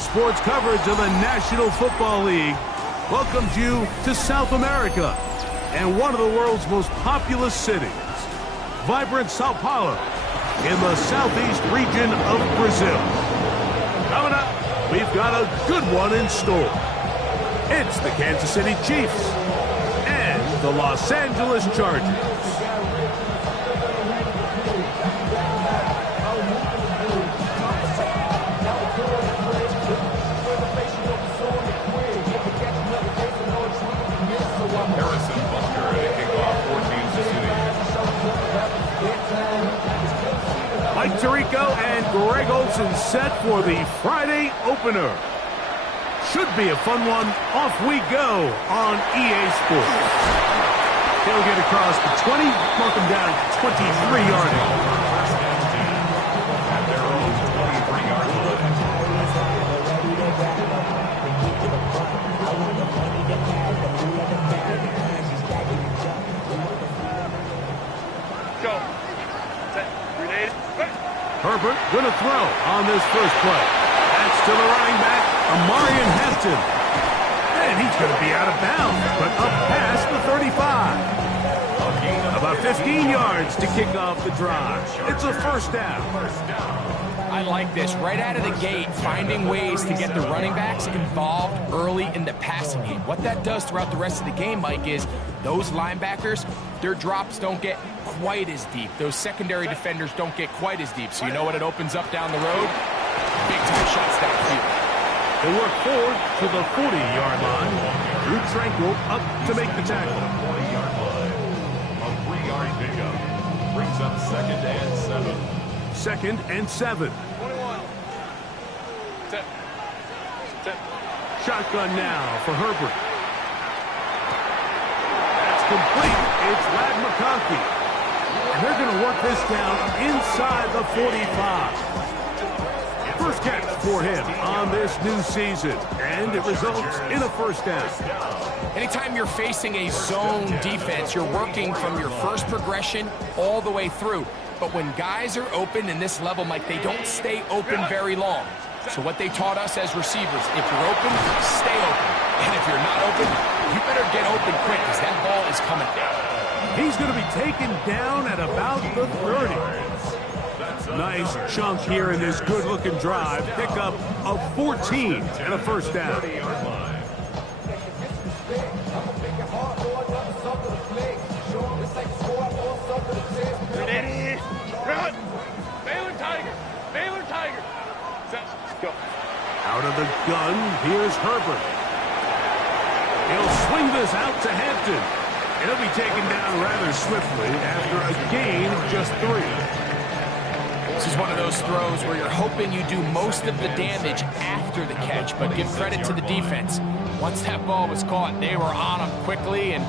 Sports coverage of the National Football League welcomes you to South America and one of the world's most populous cities, vibrant Sao Paulo in the southeast region of Brazil. Coming up, we've got a good one in store. It's the Kansas City Chiefs and the Los Angeles Chargers. Mike Tirico and Greg Olsen set for the Friday opener. Should be a fun one. Off we go on EA Sports. They'll get across the 20, mark them down at 23-yard line. At their own 23-yard line. Go. Set. Grenade. Herbert going to throw on this first play. That's to the running back, Amarian Hampton. And he's going to be out of bounds, but up past the 35. About 15 yards to kick off the drive. It's a first down. I like this. Right out of the gate, finding ways to get the running backs involved early in the passing game. What that does throughout the rest of the game, Mike, is those linebackers, their drops don't get quite as deep. Those secondary defenders don't get quite as deep. So you know what it opens up down the road? Big-time shots downfield. They work forward to the 40-yard line. Drew Tranquil up to make the tackle. 40-yard line. A 3-yard pickup. Brings up 2nd and 7. 2nd and 7. 21. Set. Set. Shotgun now for Herbert. That's complete. It's Lad McConkey. And they're going to work this down inside the 45. First catch for him on this new season, and it results in a first down. Anytime you're facing a zone defense, you're working from your first progression all the way through. But when guys are open in this level, Mike, they don't stay open very long. So what they taught us as receivers, if you're open, stay open. And if you're not open, you better get open quick because that ball is coming down. He's going to be taken down at about the 30. Nice chunk here in this good-looking drive. Pick up of 14 and a first down. Ready. Run. Baylor Tiger. Baylor Tiger. Set. Go. Out of the gun, here's Herbert. He'll swing this out to Hampton. It'll be taken down rather swiftly after a gain of just 3. This is one of those throws where you're hoping you do most of the damage after the catch, but give credit to the defense. Once that ball was caught, they were on him quickly, and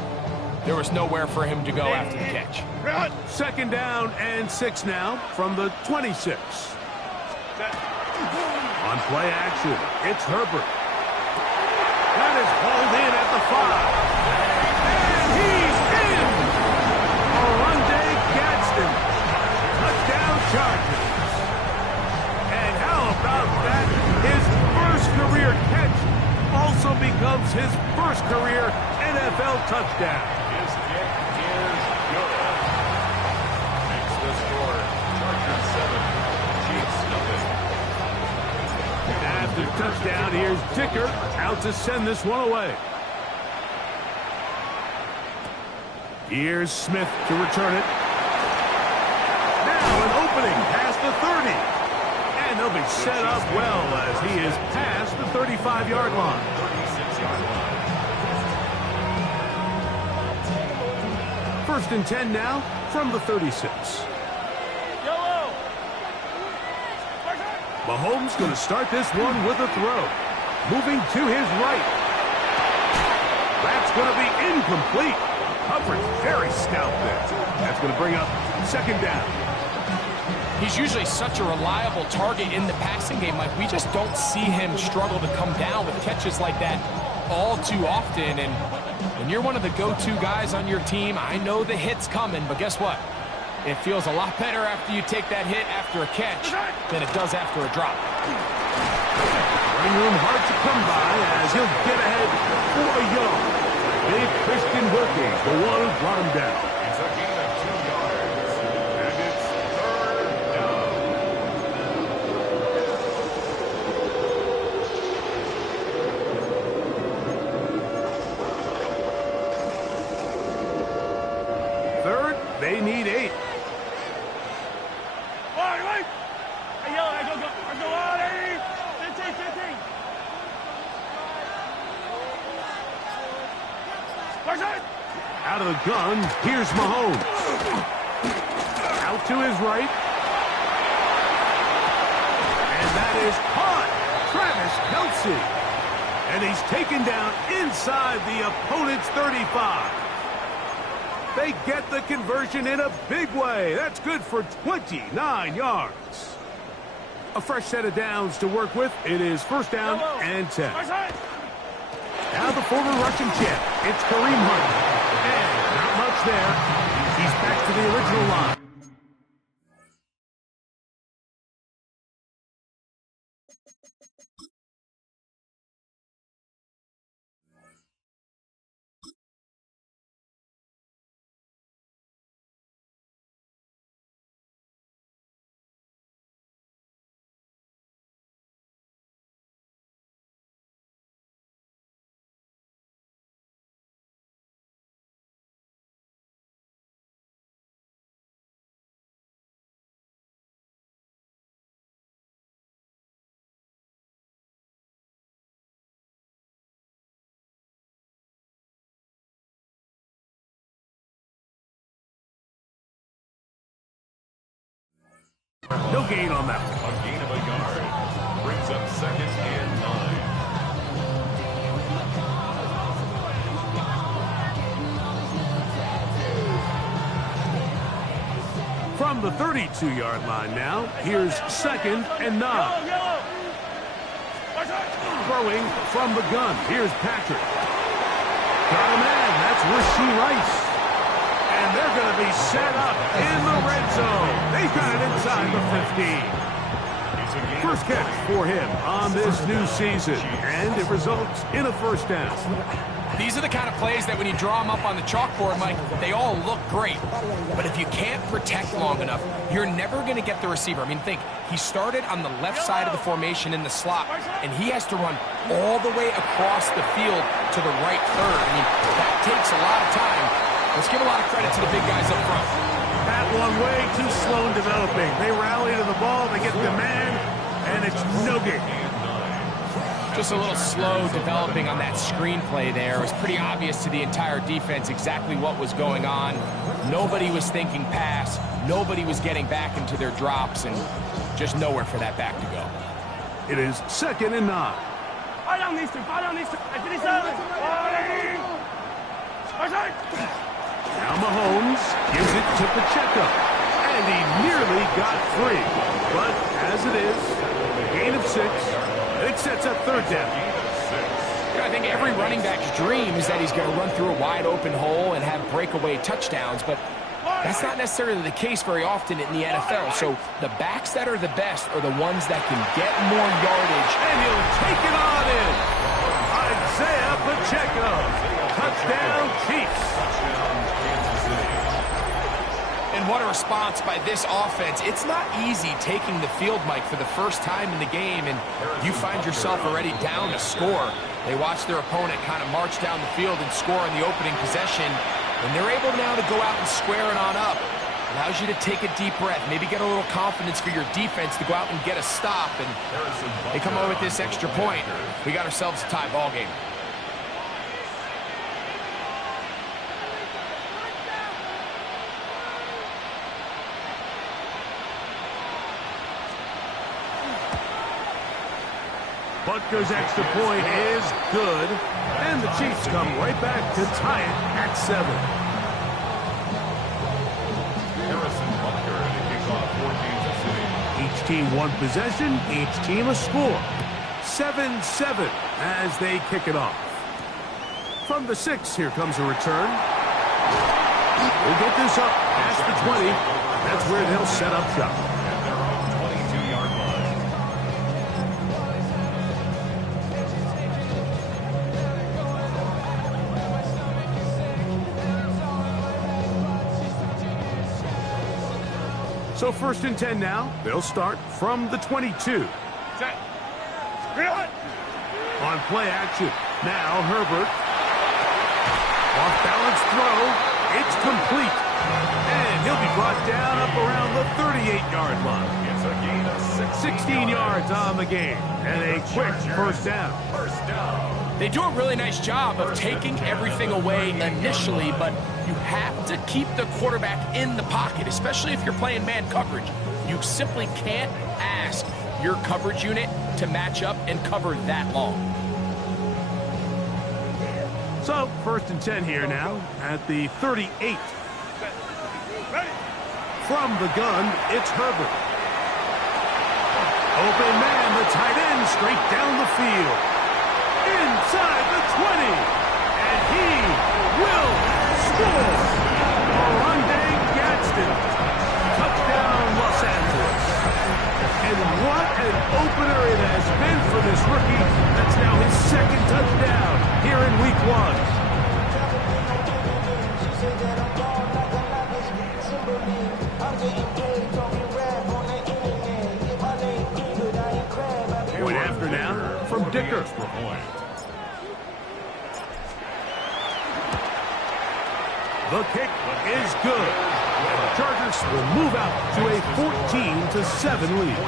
there was nowhere for him to go after the catch. Run. 2nd down and 6 now from the 26. Set. On play action, it's Herbert. That is hauled in at the 5. And he's in! Oronde Gadsden. Touchdown Chargers. And how about that? His first career catch also becomes his first career NFL touchdown. His kick is good. Makes the score Chargers 7, Chiefs nothing. And after the touchdown, here's Dicker out to send this one away. Here's Smith to return it. Now an opening past the 30. And they'll be set up well as he is past the 35-yard line. 36-yard line. 1st and 10 now from the 36. Yellow. Mahomes going to start this one with a throw. Moving to his right. That's going to be incomplete. Coverage very stout there. That's going to bring up 2nd down. He's usually such a reliable target in the passing game. Like, we just don't see him struggle to come down with catches like that all too often. And when you're one of the go-to guys on your team, I know the hit's coming, but guess what? It feels a lot better after you take that hit after a catch than it does after a drop. Running room hard to come by as he'll get ahead for a yard. Big Christian Wilkins, the one who brought him down. It's a gain of 2 yards. And it's 3rd down. Third, they need 8. Wait. Hey, yo, go on, 15. Out of the gun, here's Mahomes. Out to his right. And that is caught. Travis Kelce. And he's taken down inside the opponent's 35. They get the conversion in a big way. That's good for 29 yards. A fresh set of downs to work with. It is 1st down and 10. Now the former Russian champ, it's Kareem Hunt. And not much there. He's back to the original line. No gain on that one. A gain of a yard. Brings up 2nd and 9. From the 32-yard line now, here's 2nd and 9. Throwing from the gun, here's Patrick. Got a man, that's Rasheed Rice. And they're going to be set up in the red zone. They've got it inside the 15. First catch for him on this new season, and it results in a 1st down. These are the kind of plays that when you draw them up on the chalkboard, Mike, they all look great. But if you can't protect long enough, you're never going to get the receiver. I mean, think, he started on the left side of the formation in the slot, and he has to run all the way across the field to the right third. I mean, that takes a lot of time. Let's give a lot of credit to the big guys up front. That one way too slow in developing. They rally to the ball, they get the man, and it's no gain. Just a little slow developing on that screenplay there. It was pretty obvious to the entire defense exactly what was going on. Nobody was thinking pass. Nobody was getting back into their drops, and just nowhere for that back to go. It is 2nd and 9. Now Mahomes gives it to Pacheco, and he nearly got free. But as it is, a gain of 6, and it sets up 3rd down. I think every running back's dream is that he's going to run through a wide open hole and have breakaway touchdowns, but that's not necessarily the case very often in the NFL. So the backs that are the best are the ones that can get more yardage. And he'll take it on in. Isaiah Pacheco. Touchdown, Chiefs. And what a response by this offense. It's not easy taking the field, Mike, for the first time in the game, and you find yourself already down to score. They watch their opponent kind of march down the field and score in the opening possession, and they're able now to go out and square it on up. Allows you to take a deep breath, maybe get a little confidence for your defense to go out and get a stop, and they come away with this extra point. We got ourselves a tie ball game. Butker's extra point is good, and the Chiefs come right back to tie it at 7. Harrison Butker to kick off for Kansas City. Each team one possession, each team a score. 7-7 as they kick it off. From the 6, here comes a return. We'll get this up past the 20. That's where they'll set up shop. And they're on 22-yard line. So 1st and 10 now. They'll start from the 22. Set. Reload. On play action. Now Herbert. Off balance throw. It's complete. And he'll be brought down up around the 38-yard line. It's a gain of 16 yards on the game. And a quick first down. First down. They do a really nice job of taking everything away initially, but you have to keep the quarterback in the pocket, especially if you're playing man coverage. You simply can't ask your coverage unit to match up and cover that long. So 1st and 10 here now at the 38. Ready. From the gun, it's Herbert. Open man, the tight end, straight down the field. Inside the 20. And he will score. Oronde Gadsden. Touchdown, Los Angeles. And what an opener it has been for this rookie. That's now his 2nd touchdown here in week 1. Point after now from Dicker. The kick is good. And the Chargers will move out to a 14-7 lead.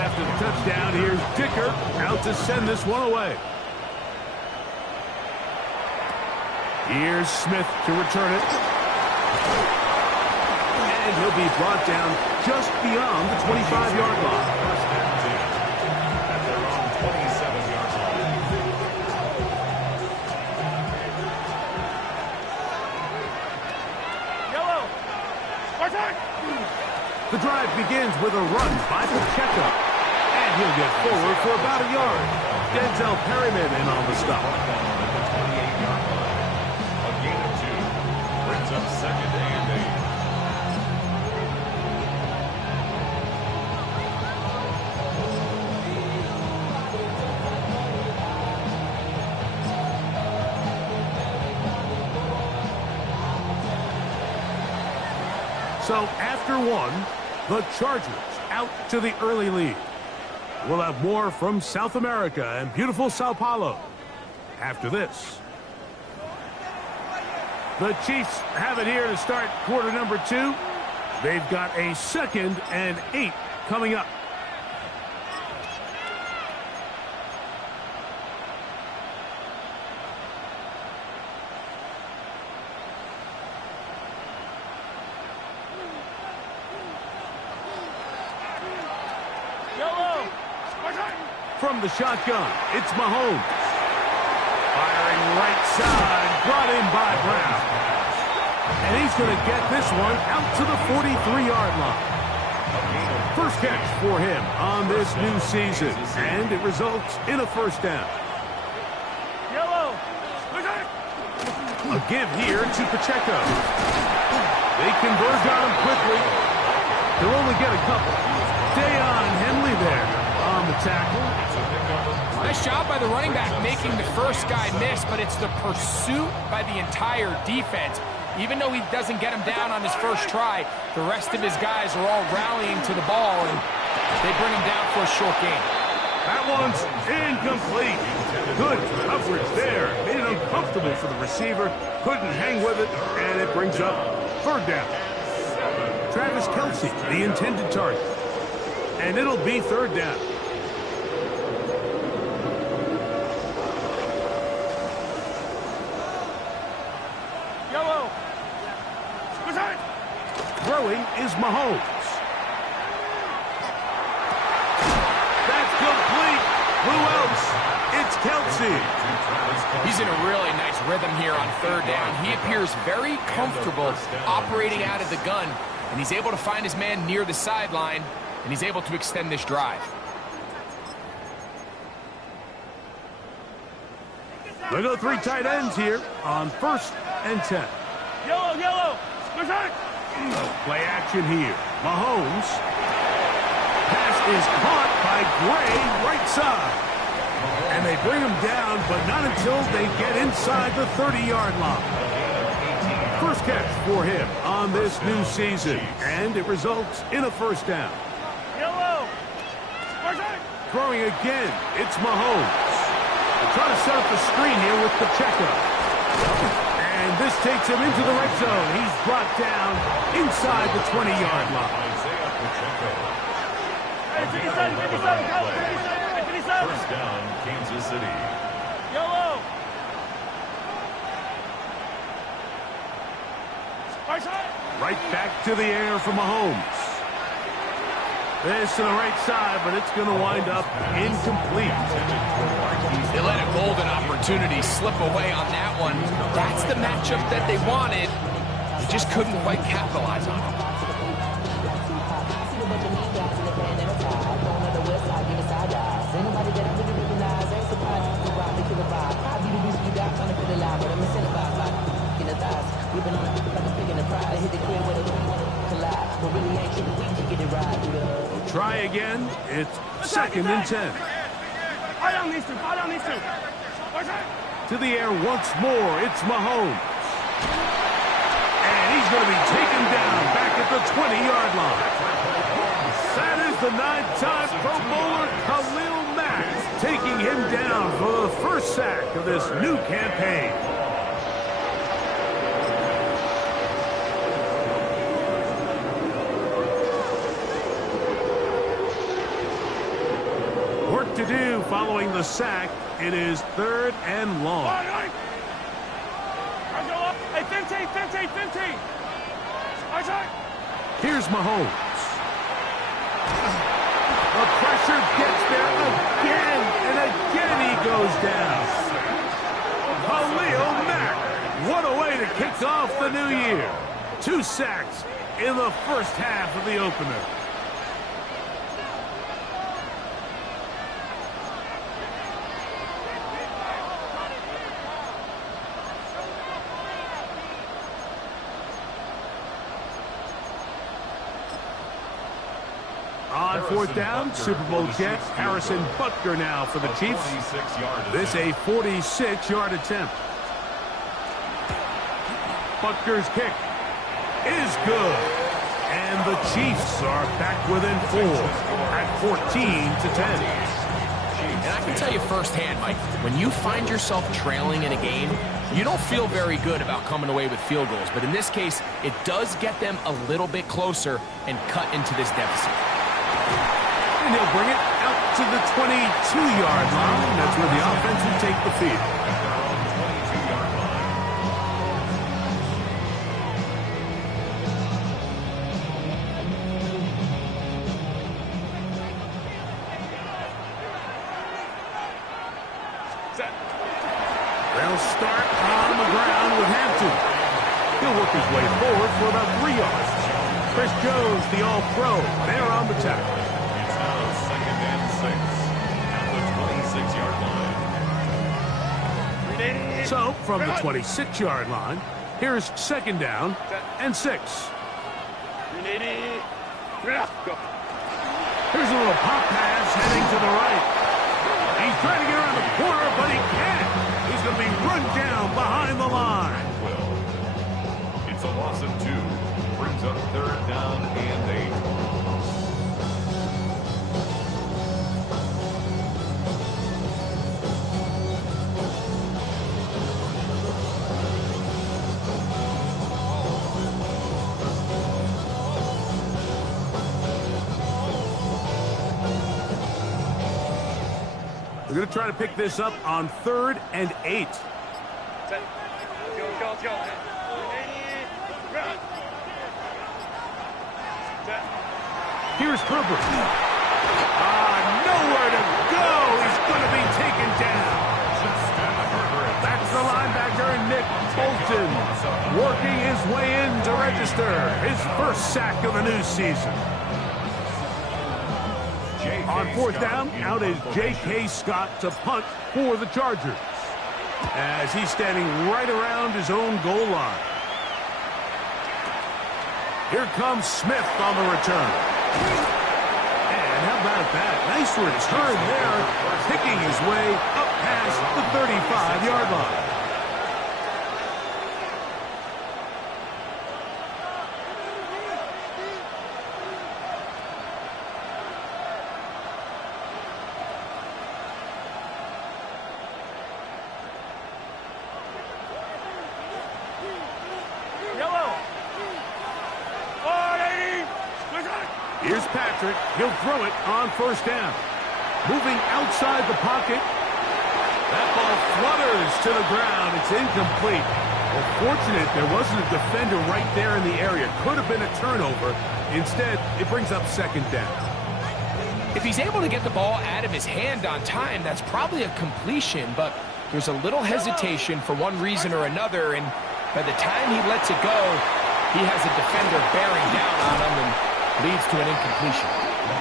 After the touchdown, here's Dicker out to send this one away. Here's Smith to return it. And he'll be brought down just beyond the 25-yard line. At their own 27-yard line. Yellow. Spartak. The drive begins with a run by Pacheco. And he'll get forward for about a yard. Denzel Perryman in on the stop. At the 28-yard line. A gain of 2. Brings up 2nd and 8. So after one, the Chargers out to the early lead. We'll have more from South America and beautiful Sao Paulo after this. The Chiefs have it here to start quarter number 2. They've got a 2nd and 8 coming up. Yellow. Spartak. From the shotgun, it's Mahomes. Firing right side, brought in by Brown. And he's going to get this one out to the 43-yard line. First catch for him on this new season, and it results in a first down. Yellow. Spartak. A give here to Pacheco. They converge on him quickly. They'll only get a couple. Dayon Henley there on the tackle. Nice job by the running back making the first guy miss, but it's the pursuit by the entire defense. Even though he doesn't get him down on his first try, the rest of his guys are all rallying to the ball, and they bring him down for a short gain. That one's incomplete. Good coverage there. Made it uncomfortable for the receiver. Couldn't hang with it, and it brings up third down. Travis Kelce, the intended target. And it'll be third down. Yellow. Spartak. Throwing is Mahomes. That's complete. Who else? It's Kelce. He's in a really nice rhythm here on third down. He appears very comfortable operating out of the gun, and he's able to find his man near the sideline, and he's able to extend this drive. They go 3 tight ends here on 1st and 10. Yellow. Yellow. Spartak. Play action here. Mahomes. Pass is caught by Gray right side. And they bring him down, but not until they get inside the 30-yard line. First catch for him on this new season, and it results in a first down. Yellow. Throwing again, it's Mahomes. They're trying to set up the screen here with Pacheco. And this takes him into the red zone. He's brought down inside the 20-yard line. First down, Kansas City. Yellow. Right back to the air for Mahomes. This to the right side, but it's going to wind up incomplete. They let a golden opportunity slip away on that one. That's the matchup that they wanted. They just couldn't quite capitalize on it. We'll try again. It's 2nd and 10. To the air once more. It's Mahomes. And he's going to be taken down back at the 20-yard line. That is the 9-time Pro Bowler Khalil Mack taking him down for the first sack of this new campaign. Work to do following the sack. It is 3rd and long. Hey, 15. Here's Mahomes. The pressure gets there again, and again he goes down. Khalil Mack, what a way to kick off the new year. 2 sacks in the first half of the opener. On 4th down, Super Bowl champ Harrison Butker now for the Chiefs. This a 46-yard attempt. Butker's kick is good. And the Chiefs are back within 4 at 14-10. And I can tell you firsthand, Mike, when you find yourself trailing in a game, you don't feel very good about coming away with field goals. But in this case, it does get them a little bit closer and cut into this deficit. And he'll bring it out to the 22-yard line. That's where the offense will take the field. They'll start on the ground with Hampton. He'll work his way forward for about 3 yards. Chris Jones, the All-Pro, there on the tackle. It's now 2nd and 6 at the 26-yard line. So, from the 26-yard line, here's 2nd down and 6. Here's a little pop pass heading to the right. He's trying to get around the corner, but he can't. He's going to be run down behind the line. It's a loss of 2. Brings up 3rd down and 8. We're going to try to pick this up on 3rd and 8. Here's Herbert. Nowhere to go. He's going to be taken down. That's the linebacker, Nick Bolton, working his way in to register his first sack of the new season. On 4th down, out is J.K. Scott to punt for the Chargers, as he's standing right around his own goal line. Here comes Smith on the return. And how about that? Nice return there, picking his way up past the 35-yard line. Patrick. He'll throw it on first down. Moving outside the pocket. That ball flutters to the ground. It's incomplete. Well, fortunate there wasn't a defender right there in the area. Could have been a turnover. Instead, it brings up second down. If he's able to get the ball out of his hand on time, that's probably a completion, but there's a little hesitation for one reason or another, and by the time he lets it go, he has a defender bearing down on him and leads to an incompletion.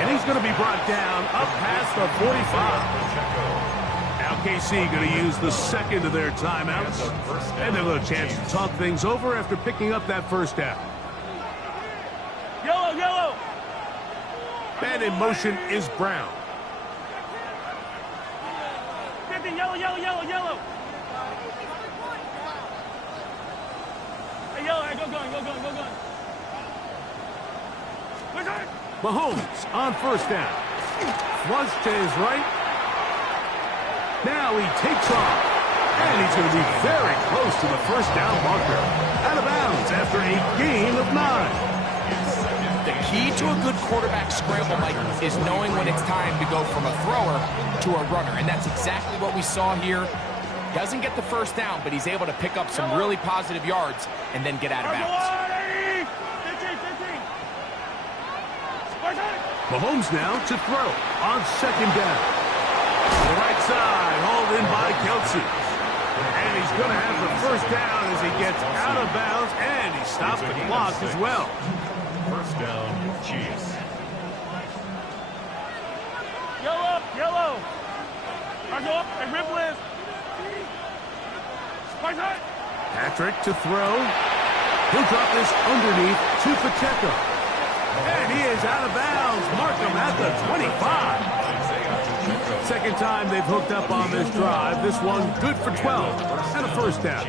And he's going to be brought down up past the 45. Now KC going to use the second of their timeouts, and they'll have a chance to talk things over after picking up that first down. Yellow, yellow. Man in motion is Brown. 50, yellow, yellow, yellow, yellow. Hey, yellow, hey, go going, go going, go going. Where's that? Mahomes on first down. Flush to his right. Now he takes off. And he's going to be very close to the first down marker. Out of bounds after a gain of 9. The key to a good quarterback scramble, Mike, is knowing when it's time to go from a thrower to a runner. And that's exactly what we saw here. Doesn't get the first down, but he's able to pick up some really positive yards and then get out of bounds. 15. Mahomes now to throw on second down. The right side, hauled in by Kelsey. And he's going to have the first down as he gets out of bounds, and he stops the clock as well. First down, Chiefs. Yellow, yellow. Go up and rip lift. Patrick to throw. He'll drop this underneath to Pacheco. And he is out of bounds. Mark him at the 25. Second time they've hooked up on this drive. This one good for 12 and a first down.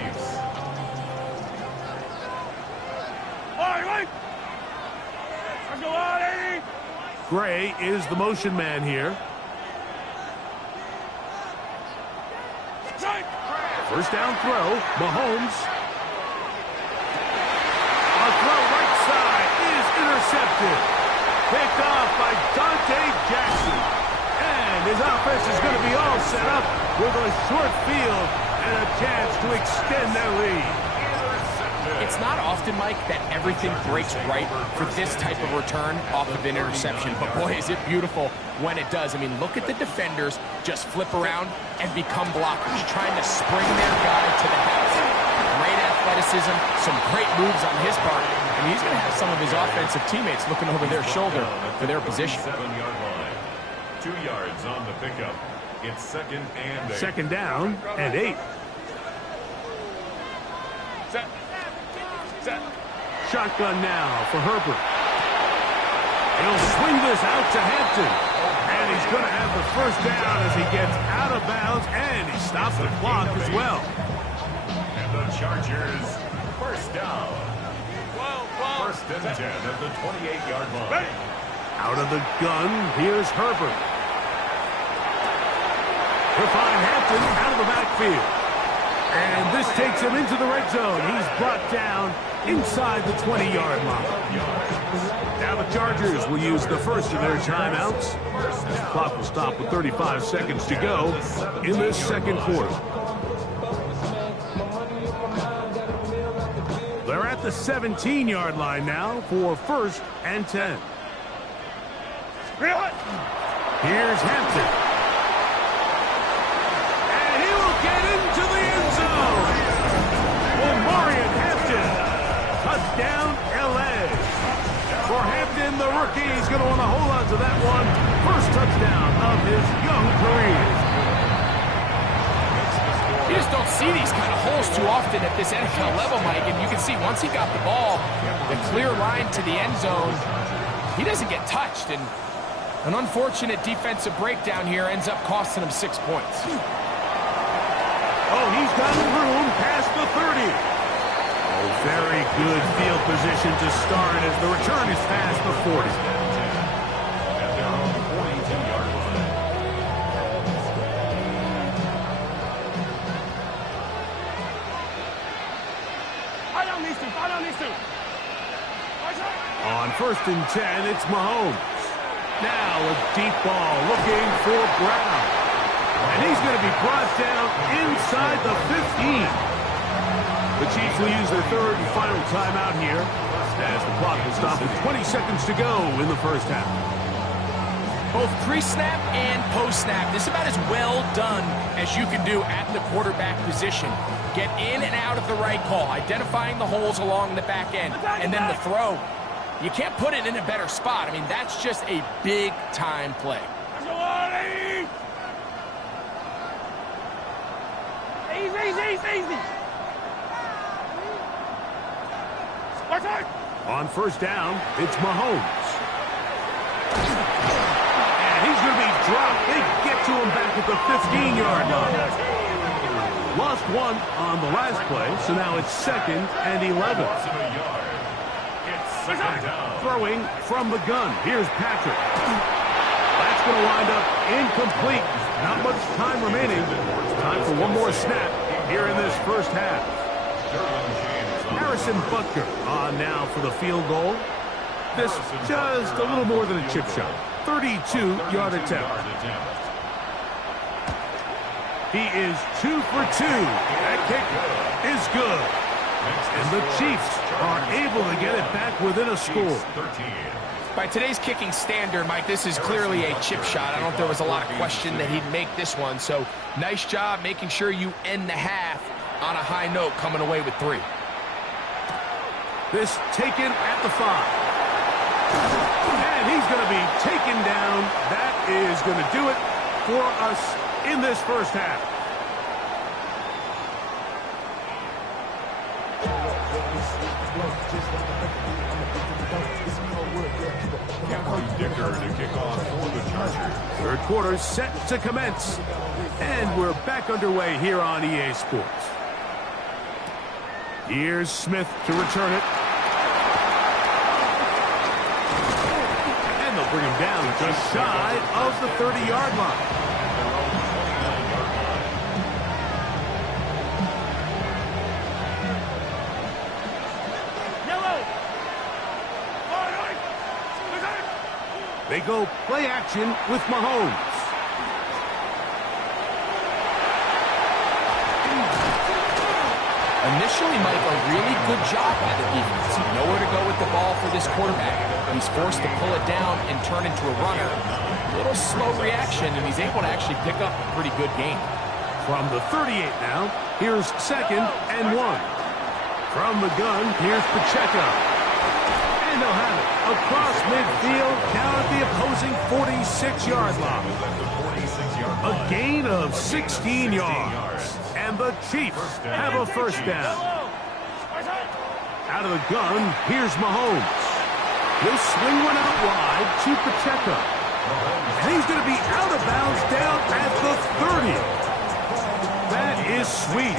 Gray is the motion man here. First down throw. Mahomes. A throw right side is intercepted. Picked off by Dante Jackson. And his offense is going to be all set up with a short field and a chance to extend their lead. It's not often, Mike, that everything breaks right for this type of return off of an interception. But boy, is it beautiful when it does. I mean, look at the defenders just flip around and become blockers, trying to spring their guy to the house. Great athleticism, some great moves on his part. And he's going to have some of his offensive teammates looking over their shoulder for their position. 7-yard line. 2 yards on the pickup. It's second and 8. Second down and 8. Set. Set. Shotgun now for Herbert. He'll swing this out to Hampton. And he's going to have the first down as he gets out of bounds, and he stops the clock as well. And the Chargers, first down. First and 10 at the 28-yard line. Out of the gun, here's Herbert. He'll find Hampton out of the backfield. And this takes him into the red zone. He's brought down inside the 20-yard line. Now the Chargers will use the first of their timeouts. The clock will stop with 35 seconds to go in this second quarter. They're at the 17-yard line now for first and 10. Here's Hampton. Into the end zone. Omarion Hampton. Touchdown, L.A. For Hampton, the rookie, he's going to want to hold on to that one. First touchdown of his young career. You just don't see these kind of holes too often at this NFL level, Mike. And you can see once he got the ball, the clear line to the end zone, he doesn't get touched. And an unfortunate defensive breakdown here ends up costing him 6 points. Oh, he's got room past the 30. Oh, very good field position to start as the return is past the 40. And they're on the 42-yard line. Fight on these two. On first and 10, it's Mahomes. Now a deep ball looking for Brown. And he's going to be brought down inside the 15. The Chiefs will use their third and final timeout here as the clock will stop with 20 seconds to go in the first half. Both pre-snap and post-snap, this is about as well done as you can do at the quarterback position. Get in and out of the right call, identifying the holes along the back end, and then the throw. You can't put it in a better spot. I mean, that's just a big-time play. Easy. On first down, it's Mahomes. And he's going to be dropped. They get to him back at the 15-yard line. Lost one on the last play, so now it's 2nd and 11. Throwing from the gun. Here's Patrick. That's going to wind up incomplete. Not much time remaining. Time for one more snap here in this first half. Harrison Butker on now for the field goal. This just a little more than a chip shot. 32-yard attempt. He is 2 for 2. That kick is good. And the Chiefs are able to get it back within a score. By today's kicking standard, Mike, this is clearly a chip shot. I don't think there was a lot of question that he'd make this one. So nice job making sure you end the half on a high note, coming away with 3. This taken at the 5. And he's going to be taken down. That is going to do it for us in this first half. Dicker to kick off for the Chargers. Third quarter set to commence. And we're back underway here on EA Sports. Here's Smith to return it. And they'll bring him down just shy of the 30-yard line. They go play action with Mahomes. Initially, Mike, a really good job by the defense. Nowhere to go with the ball for this quarterback. He's forced to pull it down and turn into a runner. A little slow reaction, and he's able to actually pick up a pretty good gain. From the 38 now, here's 2nd and 1. From the gun, here's Pacheco. And they'll have it across midfield, down at the opposing 46-yard line. A gain of 16 yards. And the Chiefs have a first down. Out of the gun, here's Mahomes. He'll swing one out wide to Pacheco. And he's going to be out of bounds down at the 30. That is sweet.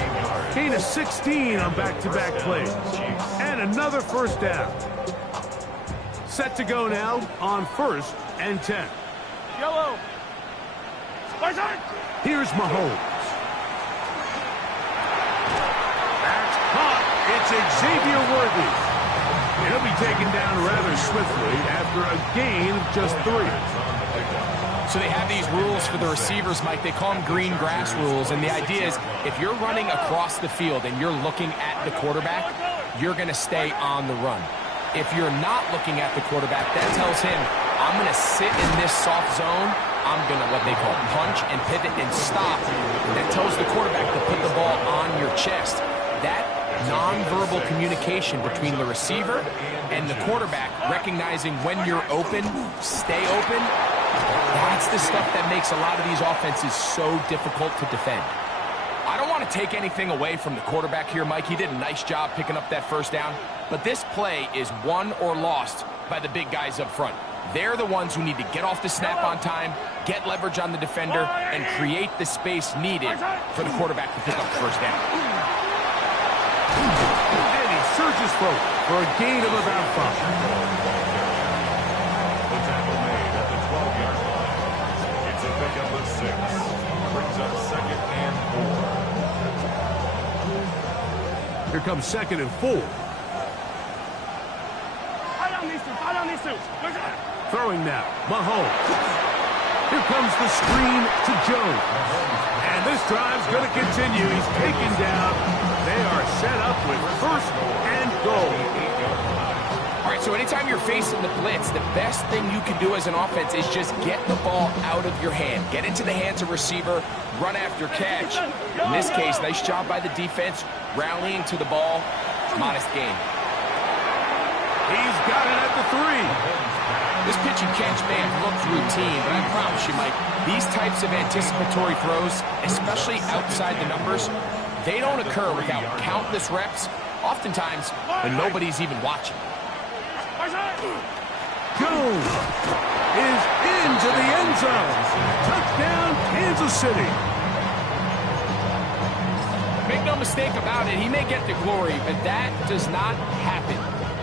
Gain of 16 on back-to-back plays. And another first down. Set to go now on 1st and 10. Yellow. Here's Mahomes. That's caught. It's Xavier Worthy. He'll be taken down rather swiftly after a gain of just 3. So they have these rules for the receivers, Mike. They call them green grass rules. And the idea is if you're running across the field and you're looking at the quarterback, you're going to stay on the run. If you're not looking at the quarterback, that tells him, I'm going to sit in this soft zone. I'm going to, what they call, punch and pivot and stop. And that tells the quarterback to put the ball on your chest. That nonverbal communication between the receiver and the quarterback, recognizing when you're open, stay open, that's the stuff that makes a lot of these offenses so difficult to defend. I don't want to take anything away from the quarterback here, Mike. He did a nice job picking up that first down. But this play is won or lost by the big guys up front. They're the ones who need to get off the snap on time, get leverage on the defender, and create the space needed for the quarterback to pick up the first down. And he surges forward for a gain of about 5. The tackle made at the 12-yard line. It's a pickup of 6. Brings up 2nd and 4. Here comes 2nd and 4. Throwing now, Mahomes. Here comes the screen to Jones. And this drive's going to continue. He's taken down. They are set up with first and goal. All right, so anytime you're facing the blitz, the best thing you can do as an offense is just get the ball out of your hand. Get into the hands of receiver, run after catch. In this case, nice job by the defense, rallying to the ball. Modest game. He's got it at the 3. This pitch and catch may have looked routine, but I promise you, Mike, these types of anticipatory throws, especially outside the numbers, they don't occur without countless reps, oftentimes when nobody's even watching. Jones is into the end zone. Touchdown, Kansas City. Make no mistake about it, he may get the glory, but that does not happen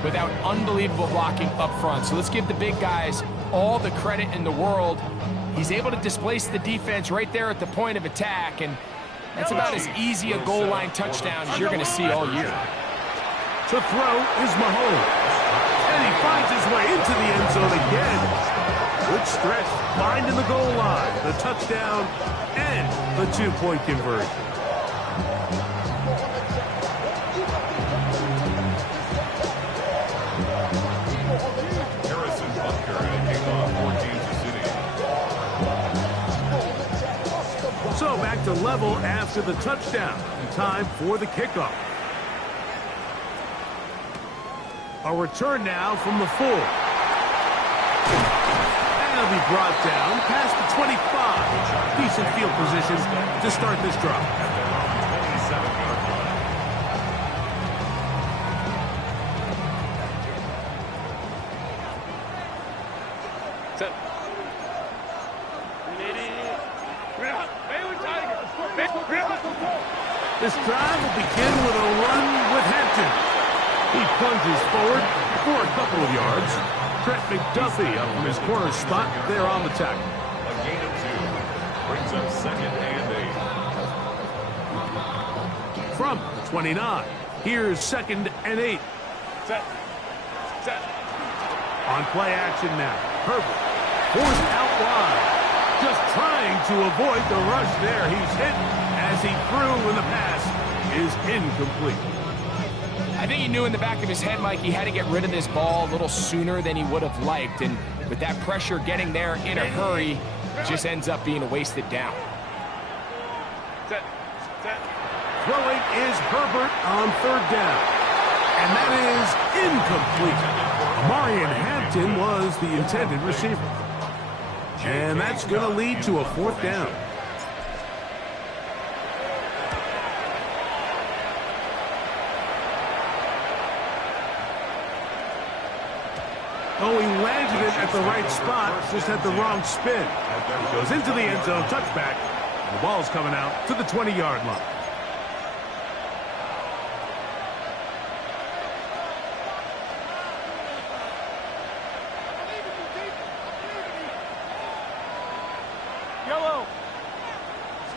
without unbelievable blocking up front. So let's give the big guys all the credit in the world. He's able to displace the defense right there at the point of attack, and that's about as easy a goal line touchdown as you're going to see all year. To throw is Mahomes. And he finds his way into the end zone again. Good stretch, finding the goal line, the touchdown, and the 2-point conversion. So back to level after the touchdown. Time for the kickoff. A return now from the 4. And he'll be brought down past the 25. Decent field position to start this drive. This drive will begin with a run with Hampton. He plunges forward for a couple of yards. Trent McDuffie up from his corner spot there on the tackle. A gain of 2 brings up 2nd and 8. From the 29, here's 2nd and 8. Set. On play action now, Herbert forced out wide. Just trying to avoid the rush there. He's hit as he threw when the pass is incomplete. I think he knew in the back of his head, Mike, he had to get rid of this ball a little sooner than he would have liked. And with that pressure getting there in a hurry, it just ends up being a wasted down. Set. Throwing is Herbert on 3rd down. And that is incomplete. Marion Hampton was the intended receiver. And that's going to lead to a 4th down. Oh, he landed it at the right spot, just had the wrong spin. He goes into the end zone, touchback, and the ball's coming out to the 20-yard line. Yellow.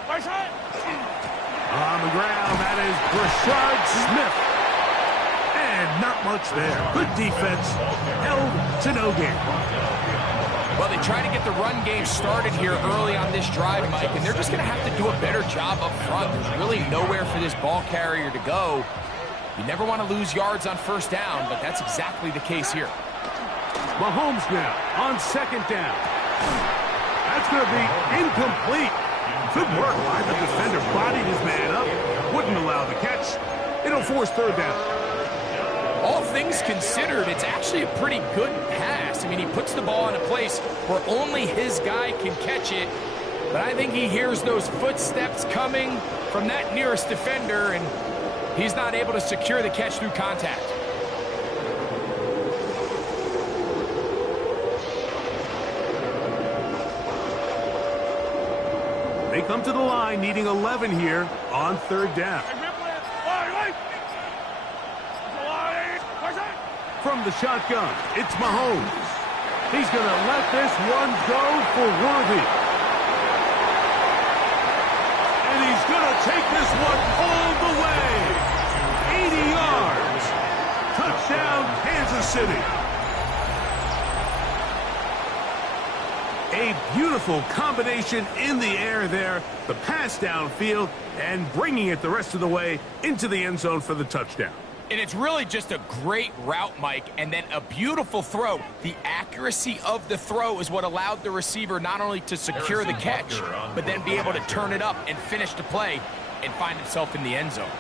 Right side. On the ground, that is Brashard Smith. And not much there. Good defense, held to no gain. Well, they try to get the run game started here early on this drive, Mike, and they're just going to have to do a better job up front. There's really nowhere for this ball carrier to go. You never want to lose yards on 1st down, but that's exactly the case here. Mahomes now on 2nd down. That's going to be incomplete. Good work by the defender. Bodied his man up. Wouldn't allow the catch. It'll force 3rd down. All things considered, it's actually a pretty good pass. I mean, he puts the ball in a place where only his guy can catch it. But I think he hears those footsteps coming from that nearest defender, and he's not able to secure the catch through contact. They come to the line needing 11 here on 3rd down. From the shotgun, it's Mahomes. He's going to let this one go for Worthy. And he's going to take this one all the way. 80 yards. Touchdown, Kansas City. A beautiful combination in the air there, the pass downfield, and bringing it the rest of the way into the end zone for the touchdown. And it's really just a great route, Mike, and then a beautiful throw. The accuracy of the throw is what allowed the receiver not only to secure the catch, but then be able to turn it up and finish the play and find himself in the end zone.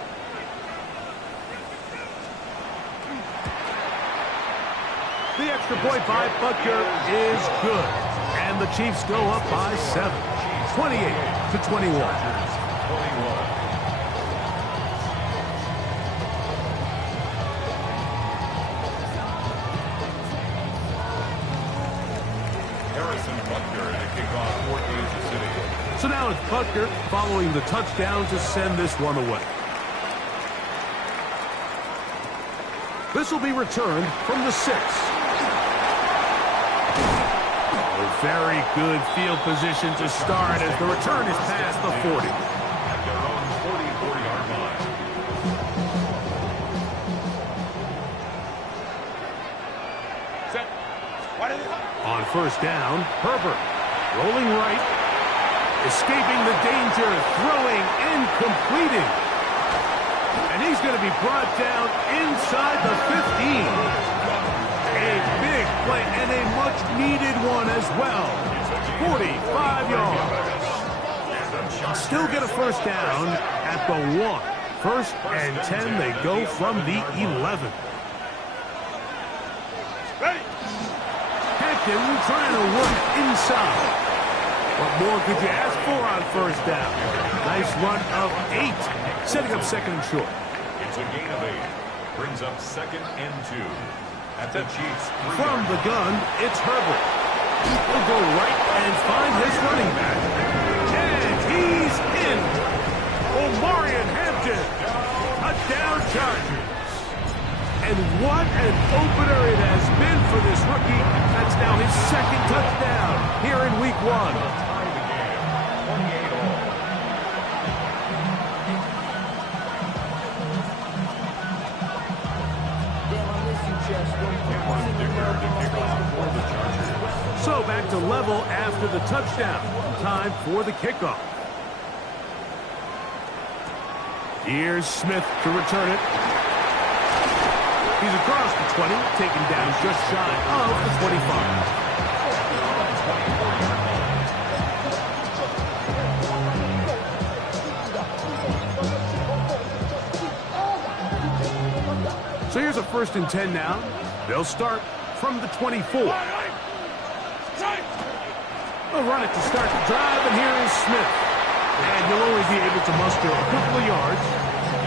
The extra point by Butker is good. And the Chiefs go up by 7, 28-21. So now it's Butker following the touchdown to send this one away. This will be returned from the 6. Very good field position to start as the return is past the 40. At their own 44-yard line. Set. On first down, Herbert rolling right, escaping the danger, throwing and completing. And he's going to be brought down inside the 15. A big play and a much-needed one as well. 45 yards. Still get a first down at the 1. First and 10, they go from the 11. Hampton trying to work inside. What more could you ask for on first down? Nice run of 8, setting up second and short. It's a gain of 8. Brings up 2nd and 2. At the Chiefs. From the gun, it's Herbert. He'll go right and find his running back. And he's in. Omarion Hampton. Touchdown Chargers. And what an opener it has been for this rookie. That's now his 2nd touchdown here in week 1. Tie the game. 28 all. So back to level after the touchdown. Time for the kickoff. Here's Smith to return it. He's across the 20, taken down just shy of the 25. So here's a 1st and 10 now. They'll start from the 24. They'll run it to start the drive, and here is Smith. And he'll only be able to muster a couple of yards.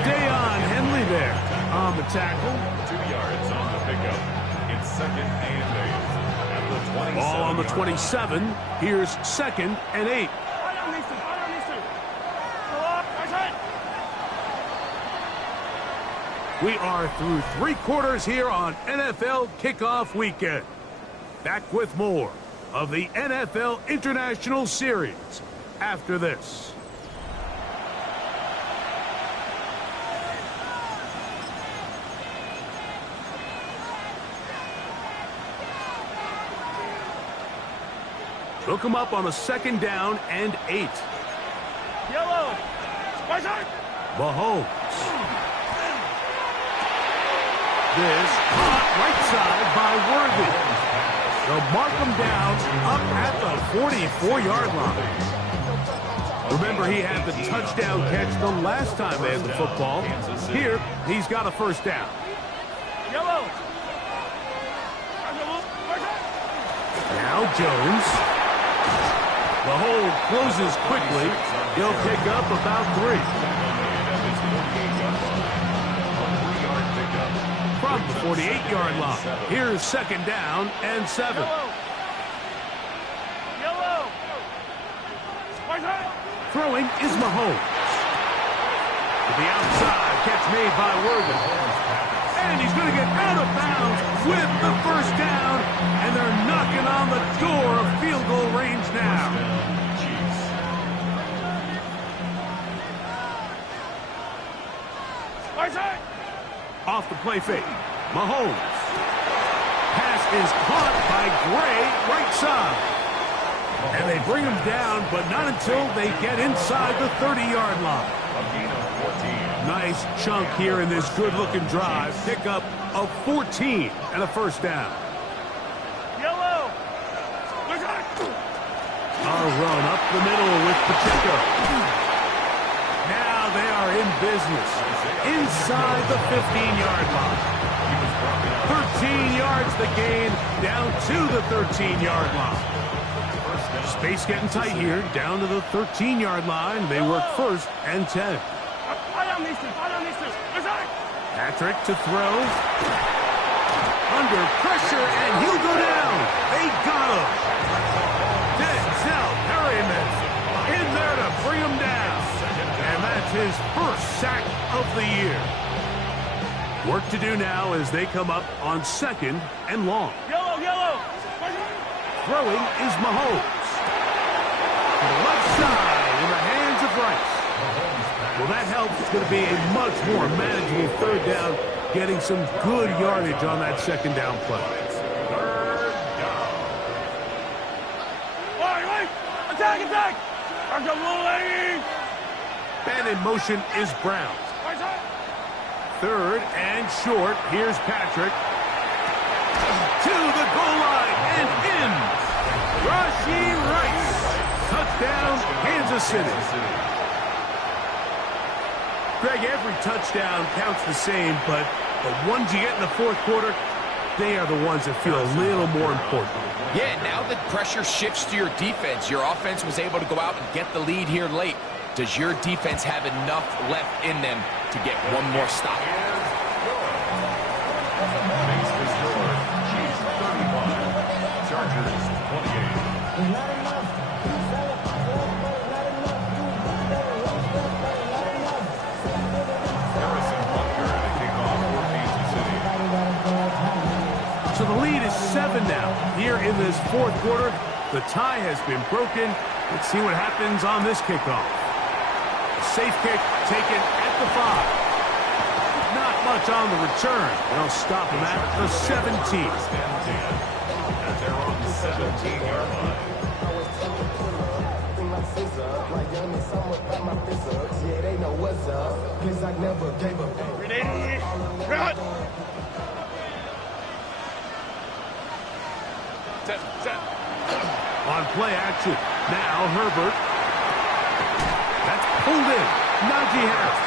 Deion Henley there on the tackle. 2 yards on the pickup. It's 2nd and 8. At the 27. Ball on the 27. Here's 2nd and 8. We are through 3 quarters here on NFL Kickoff Weekend. Back with more of the NFL International Series after this. Took him up on a 2nd down and 8. Yellow. Mahomes. This caught right side by Worthy. They'll mark him down up at the 44-yard line. Remember, he had the touchdown catch the last time they had the football. Here, he's got a first down. Yellow. Now Jones. The hold closes quickly. He'll pick up about 3. From the 48-yard line. Here's 2nd down and 7. Yellow. Throwing is Mahomes. To the outside, catch made by Worthy. And he's going to get out of bounds with the first down. And they're knocking on the door of field goal range now. Off the play fake. Mahomes. Pass is caught by Gray, right side. And they bring him down, but not until they get inside the 30-yard line. A gain of 14. Nice chunk here in this good-looking drive. Pickup of 14 and a first down. Yellow. A run up the middle with Pacheco. Now they are in business inside the 15-yard line. 13 yards the gain, down to the 13-yard line. Space getting tight here, down to the 13-yard line. They work first and 10. Patrick to throw. Under pressure, and he'll go down. They got him. Denzel Perryman in there to bring him down. And that's his first sack of the year. Work to do now as they come up on second and long. Yellow. Throwing is Mahomes. To the left side in the hands of Rice. Well, that helps. It's going to be a much more manageable third down, getting some good yardage on that second down play. Attack! And in motion is Brown. Third and short. Here's Patrick. To the goal line and in. Rashee Rice. Touchdown, Kansas City. Greg, every touchdown counts the same, but the ones you get in the fourth quarter, they are the ones that feel a little more important. Yeah, now that pressure shifts to your defense, your offense was able to go out and get the lead here late. Does your defense have enough left in them to get one more stop? Makes the score. Chiefs 35. Chargers 28. Harrison Butker to kick off for Kansas City. So the lead is 7 now. Here in this fourth quarter, the tie has been broken. Let's see what happens on this kickoff. Safe kick taken at the 5. Not much on the return. They'll stop him at the 17. And they're on the 17-yard line. Set. On play action. Now Herbert. That's pulled in. Najee Harris.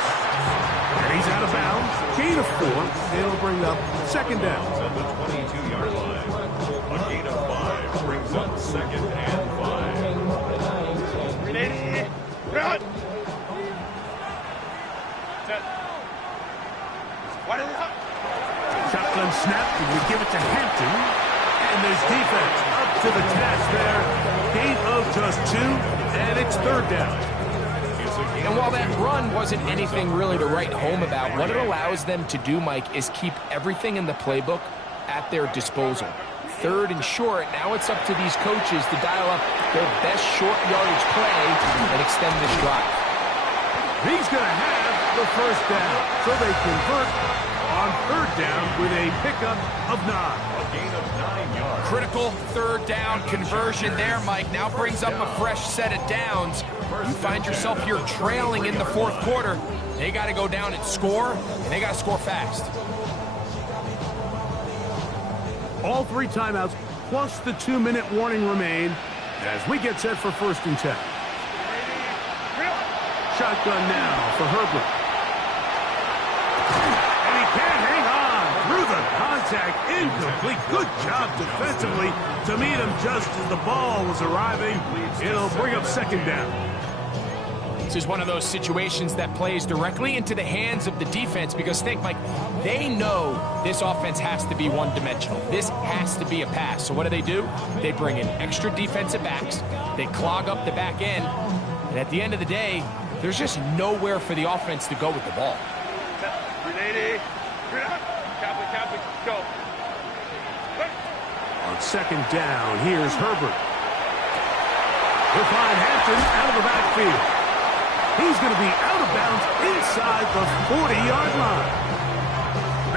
And he's out of bounds. Gain of 4. It'll bring up second down. At the 22-yard line. A gain of 5 brings up second and 5. Set. Shotgun snap. We give it to Hampton. And there's defense up to the task there. Gain of just 2. And it's third down. And while that run wasn't anything really to write home about, what it allows them to do, Mike, is keep everything in the playbook at their disposal. Third and short, now it's up to these coaches to dial up their best short yardage play and extend this drive. He's going to have the first down. So they convert on third down with a pickup of 9. A gain of 9 yards. Critical third down conversion there, Mike. Now brings up a fresh set of downs. You find yourself here trailing in the fourth quarter. They got to go down and score, and they got to score fast. All 3 timeouts plus the 2-minute warning remain as we get set for first and 10. Shotgun now for Herbert. And he can't hang on through the contact. Incomplete. Good job defensively to meet him just as the ball was arriving. It'll bring up second down. This is one of those situations that plays directly into the hands of the defense because think, Mike, they know this offense has to be one-dimensional. This has to be a pass. So what do? They bring in extra defensive backs. They clog up the back end. And at the end of the day, there's just nowhere for the offense to go with the ball. Copy, go. On second down, here's Herbert. He'll find Hampton out of the backfield. He's going to be out of bounds inside the 40-yard line.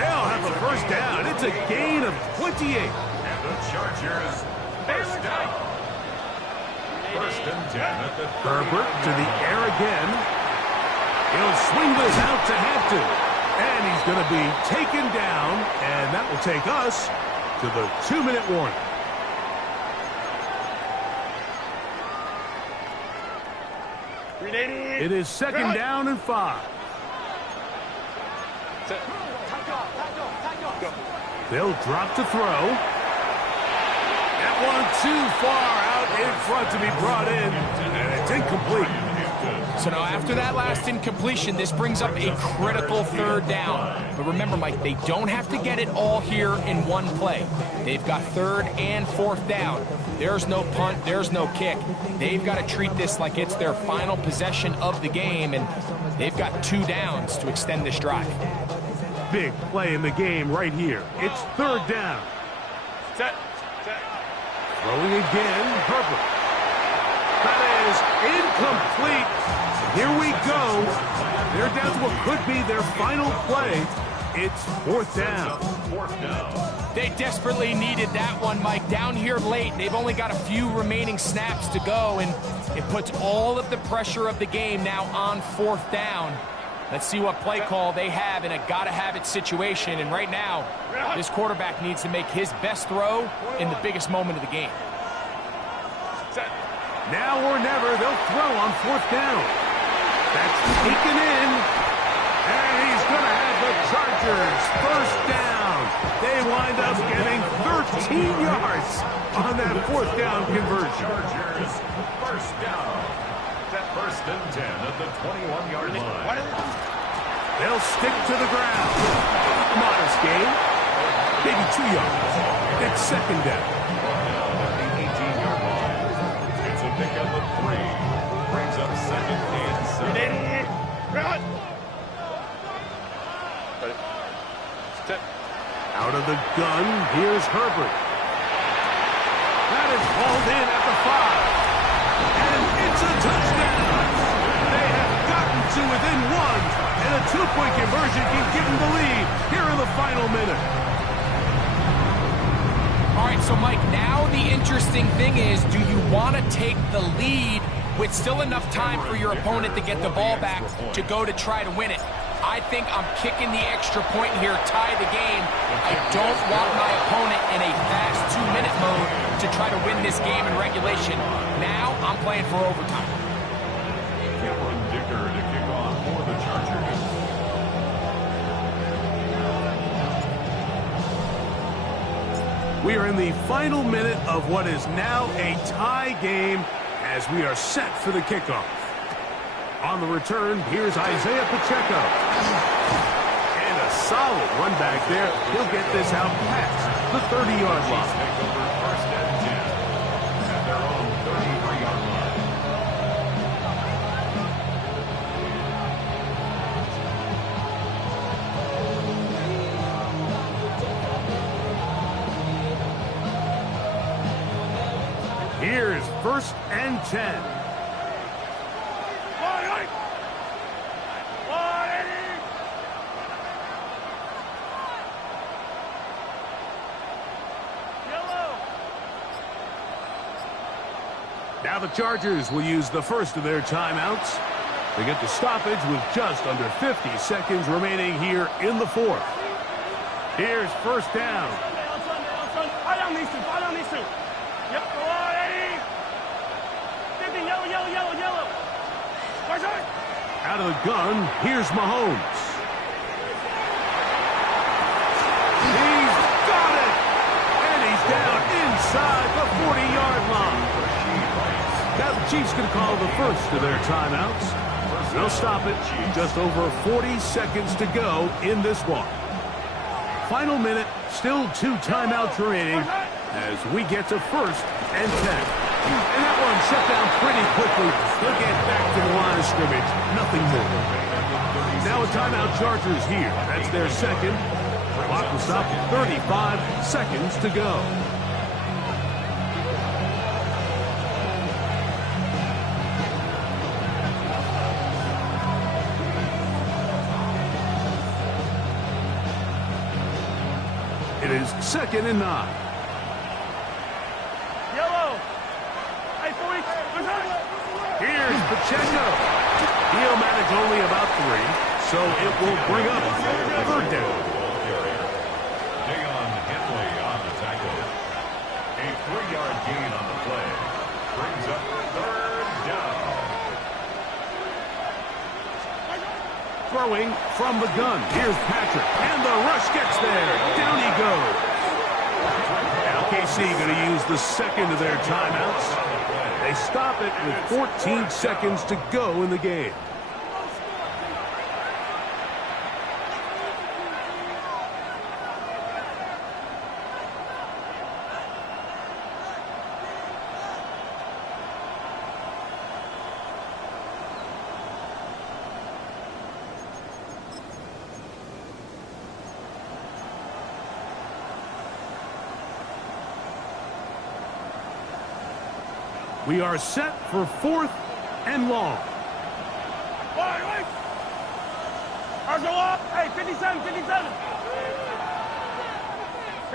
They'll have the first down. It's a gain of 28. And the Chargers first down. First and 10 at the 30. Herbert to the air again. He'll swing this out to Hampton. And he's going to be taken down. And that will take us to the 2-minute warning. It is second down and 5. They'll drop to throw. That one too far out in front to be brought in, and it's incomplete. So now after that last incompletion, this brings up a critical third down. But remember, Mike, they don't have to get it all here in one play. They've got third and fourth down. There's no punt, there's no kick. They've got to treat this like it's their final possession of the game, and they've got 2 downs to extend this drive. Big play in the game right here. It's third down. Set. Throwing again, Herbert. That is incomplete. Here we go. They're down to what could be their final play. It's fourth down. They desperately needed that one, Mike. Down here late, they've only got a few remaining snaps to go, and it puts all of the pressure of the game now on fourth down. Let's see what play call they have in a gotta-have-it situation. And right now, this quarterback needs to make his best throw in the biggest moment of the game. Now or never, they'll throw on fourth down. That's taken in. And he's going to have the Chargers first down. They wind up getting 13 yards on that fourth down conversion. Chargers first down. First and 10 at the 21-yard line. They'll stick to the ground. Modest gain. Maybe 2 yards. It's second down. The 18-yard line. It's a pick up of 3. Brings up second and 7. Out of the gun, here's Herbert. That is hauled in at the 5. And it's a touchdown. They have gotten to within 1. And a 2-point conversion can give them the lead here in the final minute. All right, so Mike, now the interesting thing is, do you want to take the lead with still enough time for your opponent to get the ball back to go to try to win it? I think I'm kicking the extra point here, tie the game. I don't want my opponent in a fast 2-minute mode to try to win this game in regulation. Now I'm playing for overtime. Dicker to kick off for the Chargers. We are in the final minute of what is now a tie game as we are set for the kickoff. On the return, here's Isaiah Pacheco. And a solid run back there. He'll get this out past the 30-yard line. Take over first and 10 at their own 33-yard line. Here's first and 10. Now the Chargers will use the first of their timeouts. They get the stoppage with just under 50 seconds remaining here in the fourth. Here's first down. Fire down these two. Yep, go on, Eddie. 50, yellow. Right. Out of the gun, here's Mahomes. He's got it! And he's down inside the 40-yard line. Now the Chiefs can call the first of their timeouts. They'll stop it. Just over 40 seconds to go in this one. Final minute, still 2 timeouts remaining as we get to first and 10. And that one shut down pretty quickly. They'll get back to the line of scrimmage. Nothing more. Now a timeout Chargers here. That's their second. Clock will stop 35 seconds to go. It is second and 9. Yellow. Hey, 40. Pacheco. He'll manage only about 3, so it will bring up 3rd down. Dayon Henley on the tackle. A 3-yard gain on the play. Brings up 3rd down. Throwing from the gun. Here's Patrick. And the rush gets there. Down he goes. LKC going to use the second of their timeouts. They stop it with 14 seconds to go in the game. We are set for 4th and long. Wait. Arsenal up. Hey, 57, 57.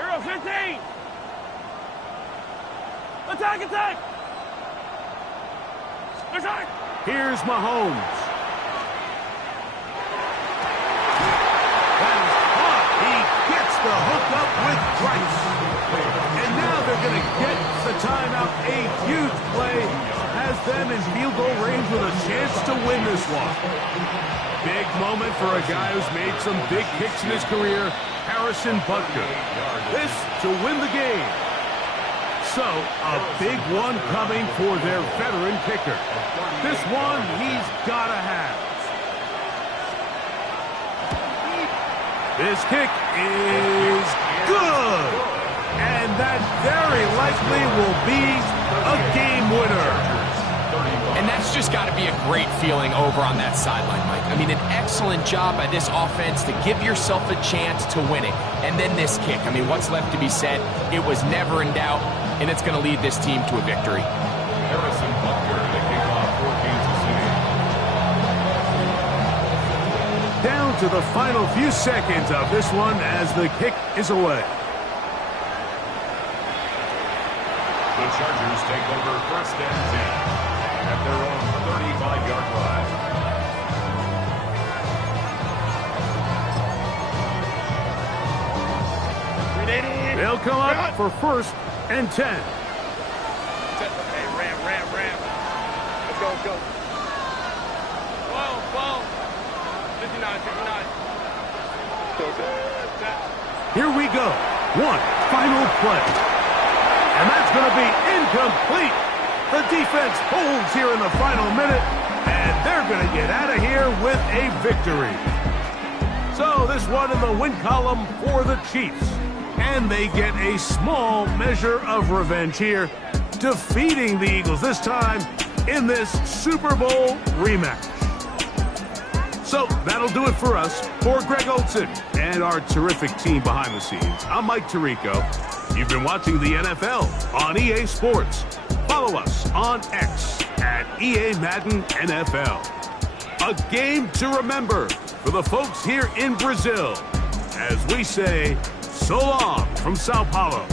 Hero 15. Attack. Attack. Here's Mahomes. That is caught. He gets the hook up with Price. And now they're going to get the timeout. A huge play has them in field goal range with a chance to win this one. Big moment for a guy who's made some big kicks in his career, Harrison Butker. This to win the game. So, a big one coming for their veteran kicker. This one he's got to have. This kick is good. And that very likely will be a game winner. And that's just got to be a great feeling over on that sideline, Mike. I mean, an excellent job by this offense to give yourself a chance to win it. And then this kick. I mean, what's left to be said? It was never in doubt, and it's going to lead this team to a victory. Harrison Butker to kick off for Kansas City. Down to the final few seconds of this one as the kick is away. The Chargers take over 1st and 10 at their own 35-yard line. They'll come up for 1st and 10. Hey, ram. Let's go. Whoa. 59. Here we go. One final play. And that's going to be incomplete. The defense holds here in the final minute, and they're going to get out of here with a victory. So this one in the win column for the Chiefs. And they get a small measure of revenge here, defeating the Eagles this time in this Super Bowl rematch. So that'll do it for us. For Greg Olson and our terrific team behind the scenes, I'm Mike Tirico. You've been watching the NFL on EA Sports. Follow us on X at EA Madden NFL. A game to remember for the folks here in Brazil. As we say, so long from Sao Paulo.